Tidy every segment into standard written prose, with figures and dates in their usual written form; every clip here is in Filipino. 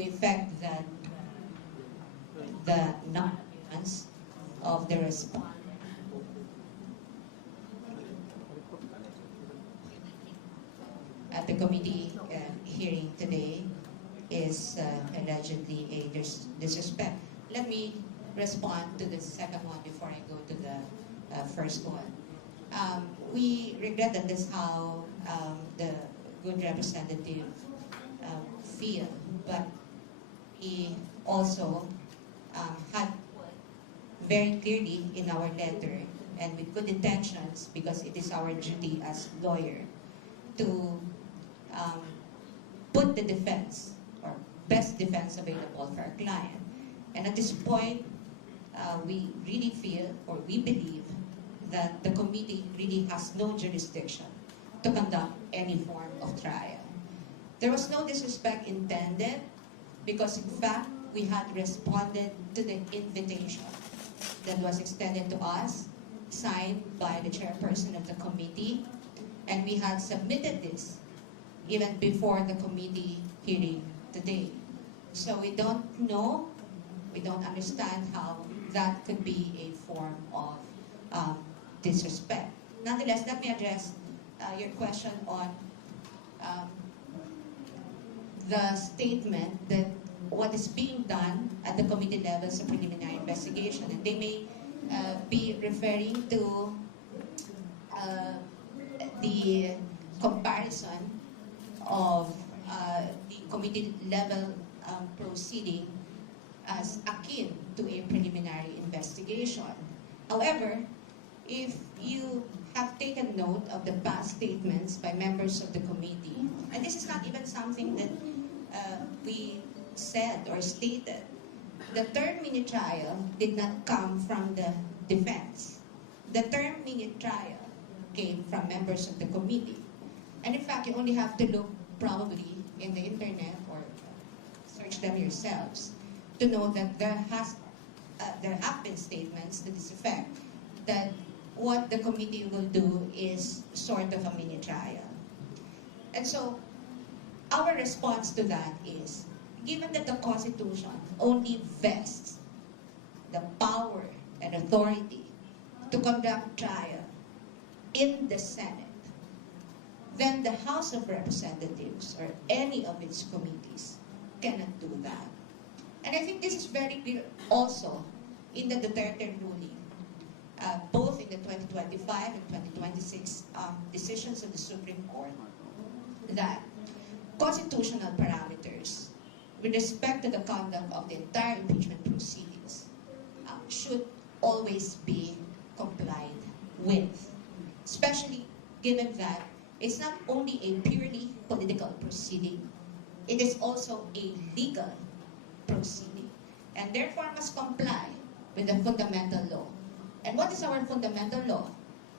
the effect that the non-appearance of the respondent at the committee hearing today is allegedly a disrespect. Let me respond to the second one before I go to the first one. We regret that that's how the good representative feel, but we also had very clearly in our letter and with good intentions, because it is our duty as lawyer to put the defense or best defense available for our client. And at this point, we really feel or we believe that the committee really has no jurisdiction to conduct any form of trial. There was no disrespect intended because in fact, we had responded to the invitation that was extended to us, signed by the chairperson of the committee, and we had submitted this even before the committee hearing today. So we don't know, we don't understand how that could be a form of disrespect. Nonetheless, let me address your question on the statement that what is being done at the committee level is a preliminary investigation. And they may be referring to the comparison of the committee level proceeding as akin to a preliminary investigation. However, if you have taken note of the past statements by members of the committee, and this is not even something that we said or stated, the term mini trial did not come from the defense. The term mini trial came from members of the committee. And in fact, you only have to look probably in the internet or search them yourselves to know that there have been statements to this effect that what the committee will do is sort of a mini trial. And so our response to that is, given that the Constitution only vests the power and authority to conduct trial in the Senate, then the House of Representatives or any of its committees cannot do that. And I think this is very clear also in the Duterte ruling, both in the 2025 and 2026 decisions of the Supreme Court, that constitutional parameters with respect to the conduct of the entire impeachment proceedings should always be complied with, especially given that it's not only a purely political proceeding, it is also a legal proceeding, and therefore must comply with the fundamental law. And what is our fundamental law?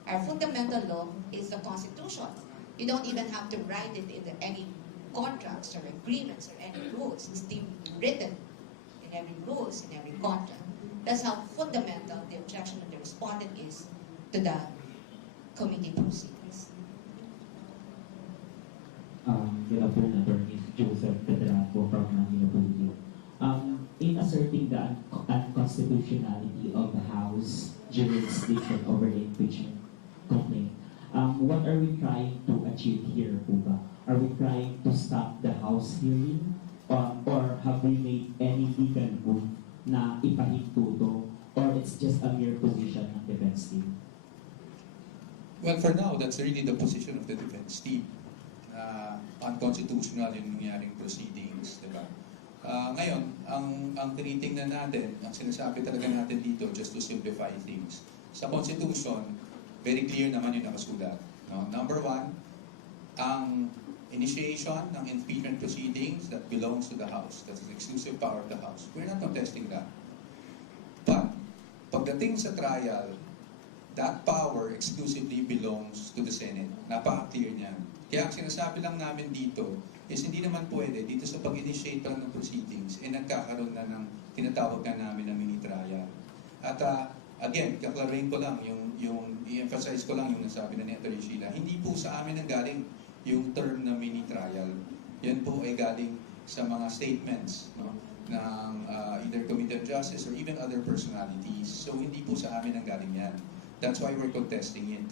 Our fundamental law is the Constitution. You don't even have to write it in any contracts or agreements or any rules. It's written in every rules, in every contract. That's how fundamental the objection of the respondent is to the committee proceedings. Good afternoon, Attorney Joseph Petraco from Manila Police. In asserting the unconstitutionality of the House jurisdiction over the impeachment complaint, what are we trying to achieve here, Puba? Are we trying to stop the House hearing? Or have we made any legal move na ipahinto to? Or it's just a mere position ng defense team? Well, for now, that's really the position of the defense team. Unconstitutional yung nangyaring proceedings, di ba? Ngayon, ang tinitingnan natin, ang sinasabi talaga natin dito, just to simplify things, sa Constitution, very clear naman yung nakasulat. No? Number one, ang initiation ng impeachment proceedings that belongs to the House. That's the exclusive power of the House. We're not contesting that. But, pagdating sa trial, that power exclusively belongs to the Senate. Napaka-clear niyan. Kaya ang sinasabi lang namin dito is hindi naman pwede dito sa pag-initiate lang ng proceedings nagkakaroon na ng tinatawag na namin na mini-trial. At again, kaklaruhin ko lang, i-emphasize ko lang yung nasabi na ni Atty. Sheila. Hindi po sa amin ang galing yung term na mini-trial. Yan po ay galing sa mga statements, no, ng either Committee of Justice or even other personalities. So hindi po sa amin ang galing yan. That's why we're contesting it.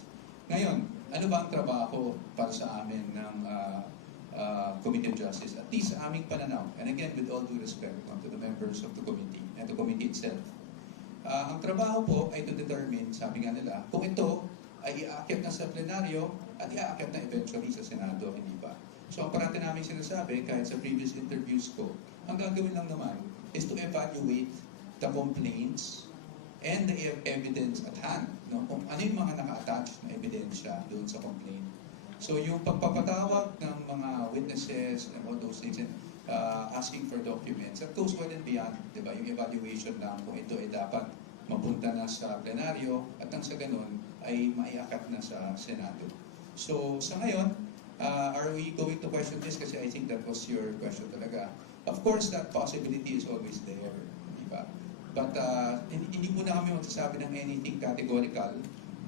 Ngayon, ano ba ang trabaho para sa amin ng Committee of Justice? At least sa aming pananaw, and again, with all due respect to the members of the committee and the committee itself, ang trabaho po ay to determine, sabi nga nila, kung ito ay iaakyat na sa plenaryo at iaakyat na eventually sa Senado, hindi ba? So ang parati namin sinasabi, kahit sa previous interviews ko, ang gagawin lang naman is to evaluate the complaints and the evidence at hand. No? Kung ano yung mga naka-attach na ebidensya doon sa complaint. So yung pagpapatawag ng mga witnesses and all those things and asking for documents, that goes well and beyond, di ba? Yung evaluation lang kung ito ay dapat mapunta na sa plenaryo at nang sa ganun ay maiakat na sa Senado. So sa ngayon, are we going to question this? Kasi I think that was your question talaga. Of course, that possibility is always there, di ba? But hindi po na kami magsasabi ng anything categorical.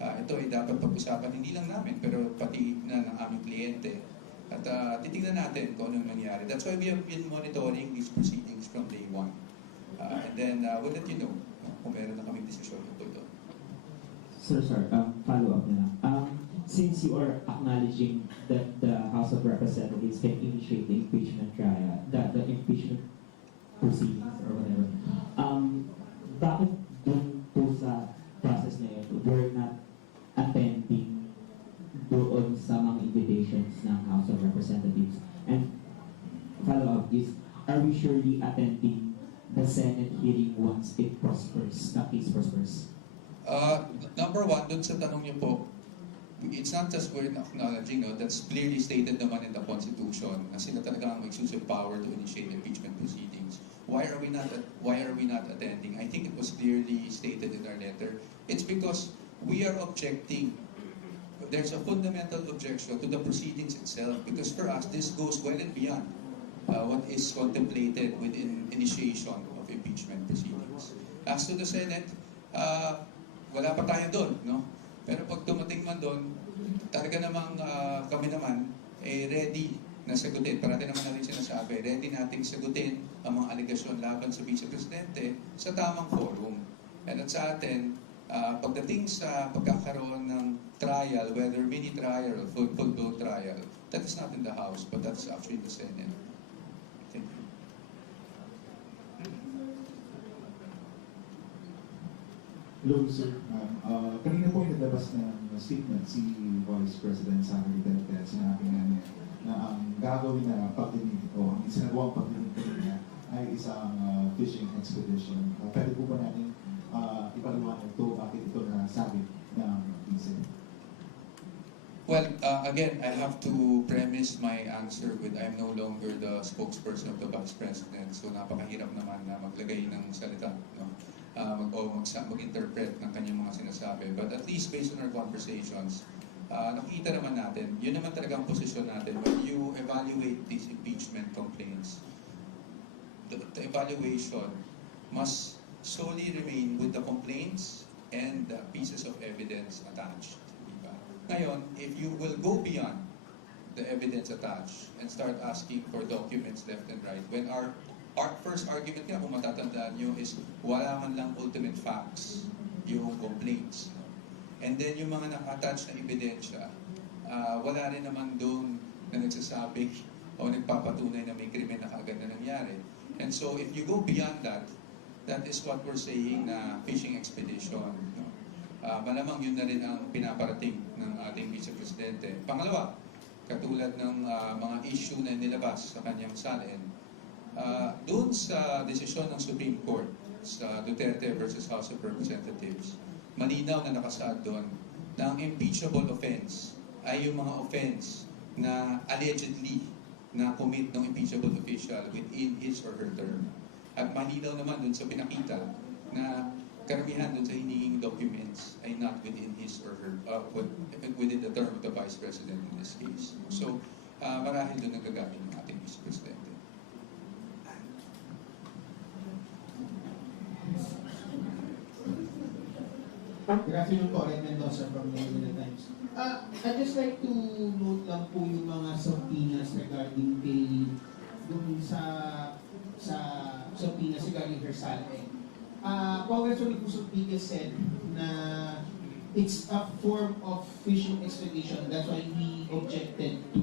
Ito ay dapat pag-usapan hindi lang namin, pero pati na ng aming kliyente. At titingnan natin kung anong mangyari. That's why we have been monitoring these proceedings from day one. And then we'll let you know kung meron na kaming desisyon tungkol doon. Sir, follow-up na lang. Since you are acknowledging that the House of Representatives can initiate the impeachment trial, the impeachment proceedings or whatever, bakit dun po sa process na yun, we're not attending doon sa mga invitations ng House of Representatives? And follow-up is, are we surely attending the Senate hearing once it prospers, the case prospers? Number one, dun sa tanong niyo po, it's not just we're acknowledging, no, that's clearly stated naman in the Constitution na sila talaga ang exclusive power to initiate impeachment proceedings. Why are we not attending? I think it was clearly stated in our letter. It's because we are objecting. There's a fundamental objection to the proceedings itself because for us, this goes well and beyond what is contemplated within initiation of impeachment proceedings. As to the Senate, wala pa tayo doon, no? Pero pag dumating man doon, talaga namang kami naman ready na sagutin. Parati naman natin sinasabi, ready nating sagutin ang mga alegasyon laban sa Vice Presidente sa tamang forum. And at sa atin, pagdating sa pagkakaroon ng trial, whether mini trial or full-blown trial, that is not in the House, but that's actually in the Senate. Thank you. Hello, sir. Kanina po yung naglabas ng statement si Vice President Sara Duterte at sinabi nga niya na ang gagawin na pagdinig o ang isinagawang pagdinig niya ay isang fishing expedition. Pwede po ba natin ipaliwanag ito bakit ito nasabi ng vice? Well, again, I have to premise my answer with I'm no longer the spokesperson of the Vice President, so napakahirap naman na maglagay ng salita, no? Mag-interpret ng kanyang mga sinasabi. But at least based on our conversations, nakita naman natin, yun naman talaga ang posisyon natin. When you evaluate these impeachment complaints, the evaluation must solely remain with the complaints and the pieces of evidence attached. Diba? Ngayon, if you will go beyond the evidence attached and start asking for documents left and right, when our first argument nga, kung matatandaan nyo, is wala man lang ultimate facts yung complaints. And then yung mga naka-attach na ebidensya, wala rin naman doon na nagsasabi o nagpapatunay na may krimen na kaagad na nangyari. And so if you go beyond that, that is what we're saying na fishing expedition. No? Malamang yun na rin ang pinaparating ng ating Vice Presidente. Pangalawa, katulad ng mga issue na nilabas sa kanyang salin, doon sa desisyon ng Supreme Court sa Duterte versus House of Representatives, malinaw na nakasaad doon na ang impeachable offense ay yung mga offense na allegedly na-commit ng impeachable official within his or her term. At malinaw naman doon sa pinakita na karamihan doon sa hinihing documents ay not within his or her, within the term of the Vice President in this case. So, marahil doon nagagamit ng ating Vice Presidente. Good afternoon po, Red Mendoza from the Manila Times. I'd just like to note lang po yung mga subpoenas regarding kay dun sa SALE. Congressman Kusot Piquez said na it's a form of fishing expedition. That's why we objected to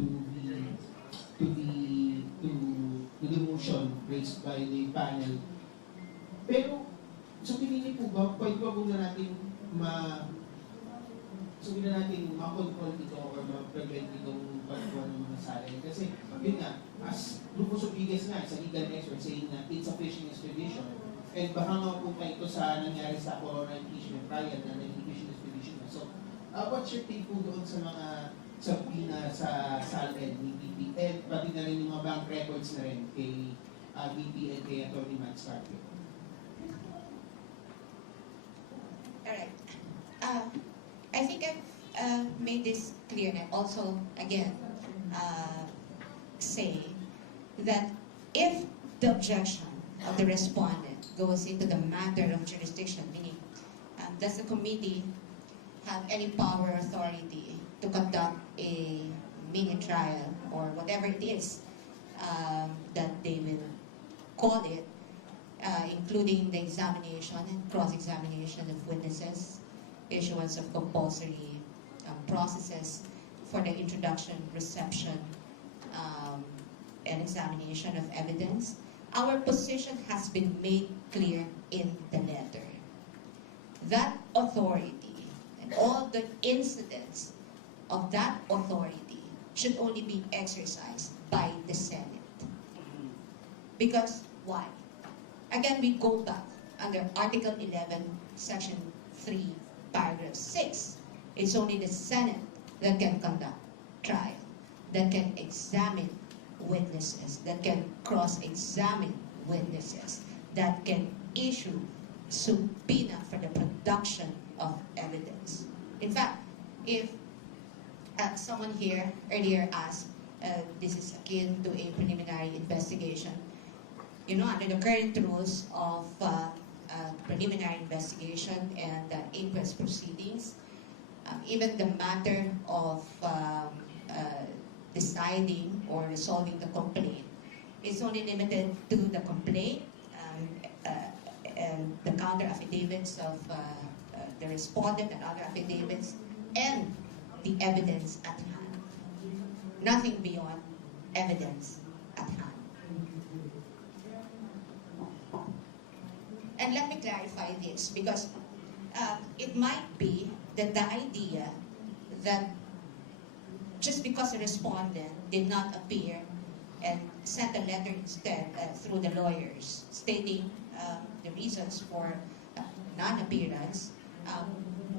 the motion raised by the panel. Pero sa tingin niyo po ba, pwede ba muna natin ma-control ito or ma-prevent itong pagkuha ng mga sali? Kasi yun nga, as Rufus Opigas nga, sa legal expert saying na it's a fishing expedition. And baka nga po ito sa nangyari sa Corona impeachment trial na naging fishing expedition na. So, what's your take po doon sa mga sabina sa SALED ni BP and pati na rin yung mga bank records na rin kay BP and kay Atty. Matt Scarpio? Alright. I think I've made this clear and also, again, say that if the objection of the respondent goes into the matter of jurisdiction, meaning does the committee have any power or authority to conduct a mini trial or whatever it is that they will call it, including the examination and cross-examination of witnesses, issuance of compulsory processes for the introduction, reception, and examination of evidence. Our position has been made clear in the letter. That authority and all the incidents of that authority should only be exercised by the Senate. Because why? Again, we go back under Article 11, Section 3, Paragraph 6. It's only the Senate that can conduct trial, that can examine witnesses, that can cross-examine witnesses, that can issue subpoena for the production of evidence. In fact, if someone here earlier asked, this is akin to a preliminary investigation, you know, under the current rules of preliminary investigation and inquest proceedings, even the matter of deciding or resolving the complaint is only limited to the complaint and the counter affidavits of the respondent and other affidavits and the evidence at hand. Nothing beyond evidence at hand. And let me clarify this because it might be that the idea that just because a respondent did not appear and sent a letter instead through the lawyers stating the reasons for non-appearance,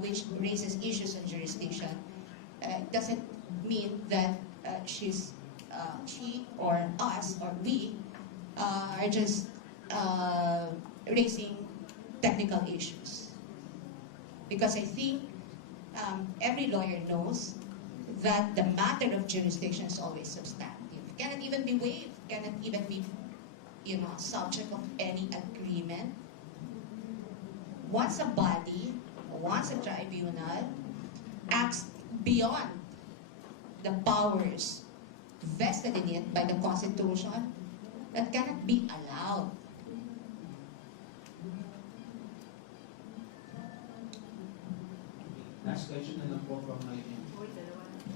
which raises issues on jurisdiction, doesn't mean that she or us or we are just raising technical issues. Because I think every lawyer knows that the matter of jurisdiction is always substantive. Cannot even be waived, cannot even be, subject of any agreement. Once a body, once a tribunal acts beyond the powers vested in it by the Constitution, that cannot be allowed. Last question na lang po from my end.